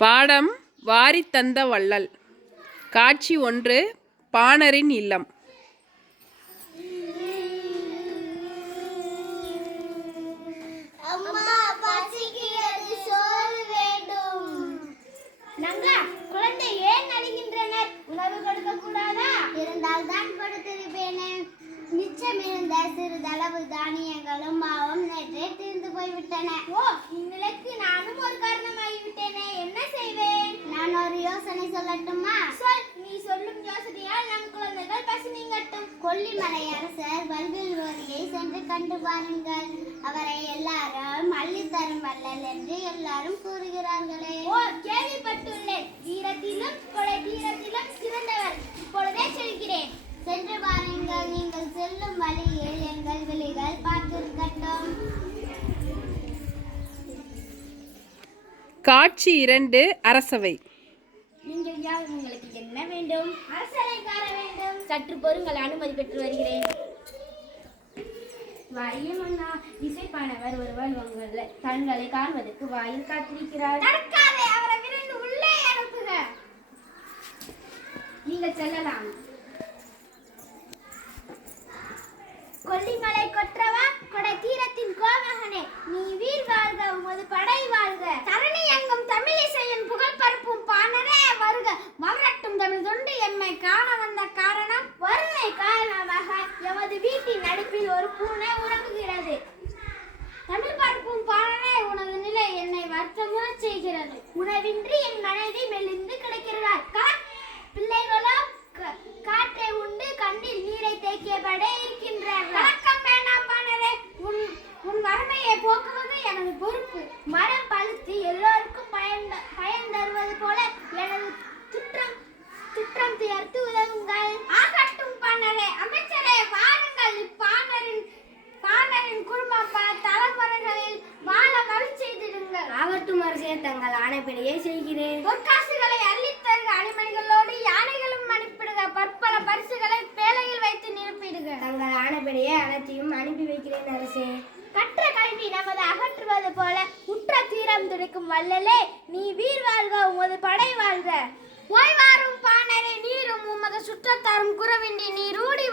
பாடம் வாரித் தந்த வள்ளல். காட்சி ஒன்று பாணரின் இல்லம். அம்மா பசிக்கிறது சோறு வேண்டும். நங்கா குழந்தை ஏன் அழுகின்றனர்? உணவு கொடுக்க கூடாதா இருந்தால் தான் கொடுத்திருப்பேனே. மிச்சம் இருந்த சிறிதளவு தானியங்களும் மாவும் நேற்றே தீர்ந்து போய்விட்டன. ஓ இந்நிலைக்கு நானும் ஒரு காரணமாகிவிட்டேனே. யோசனை சொல்லட்டுமா? சொல். நீ சொல்லும் யோசனையால் நம் குழந்தைகள் பசி நீங்கட்டும் கொல்லிமலை அரசர் வல்வில்வரியை சென்று கண்டு பாருங்கள். அவரை எல்லாரும் அள்ளித்தரும் வள்ளல் என்று எல்லாரும் கூறுகிறார்களே. ஓ கேள்விப்பட்டுள்ளேன். வீரத்திலும் கொலை தீரத்திலும் சிறந்தவர். இப்பொழுதே செல்கிறேன். சென்று பாருங்கள் நீங்கள் செல்லும் வழியில் எங்கள் விழிகள் பார்த்திருக்கட்டும். காட்சி இரண்டு அரசவை. நீங்கள் யார்? உங்களுக்கு என்ன வேண்டும்? அரசரை காண வேண்டும். சற்று பொறுங்கள் அனுமதி பெற்று வருகிறேன். அண்ணா இசைப்பானவர் ஒருவர் உங்கள் தங்களை காண்பதற்கு வாயில் காத்திருக்கிறார். நடக்காதே அவரை விரைந்து உள்ளே அனுப்புக. நீங்கள் செல்லலாம். கொல்லிமலை கொற்றவா? கொடை தீரத்தின் கோமகனே நீ வீர் வாழ்க உமது படை வாழ்க. தரணி எங்கும் தமிழிசையின் நமது வீட்டின் நடுப்பில் ஒரு பூனை உறங்குகிறது. தமிழ் பார்க்கும் பாடலே உனது நிலை என்னை வருத்தமுற செய்கிறது. உணவின்றி என் மனைவி மெலிந்து கிடக்கிறார் கா பிள்ளைகளோ க- காற்றை உண்டு கண்ணில் நீரை தேக்கியபடே இருக்கின்றார்கள். வேண்டாம் உன் உன் வறுமையை போக்குவது எனது பொறுப்பு. மரம் அரசே தங்கள் ஆணைப்படியே செய்கிறேன். பொற்காசுகளை அள்ளித்தருக அணிமணிகளோடு யானைகளும் அனுப்பிடுக பற்பல பரிசுகளை பேழையில் வைத்து நிரப்பிடுக. தங்கள் ஆணைப்படியே அனைத்தையும் அனுப்பி வைக்கிறேன் அரசே. கற்ற கல்வி நமது அகற்றுவது போல உற்ற தீரம் துடைக்கும் வள்ளலே நீ வீர் வாழ்க உமது படை வாழ்க. ஓய்வாரும் பாணரை நீரும் உமது சுற்றத்தாரும் குறவின்றி நீரூடி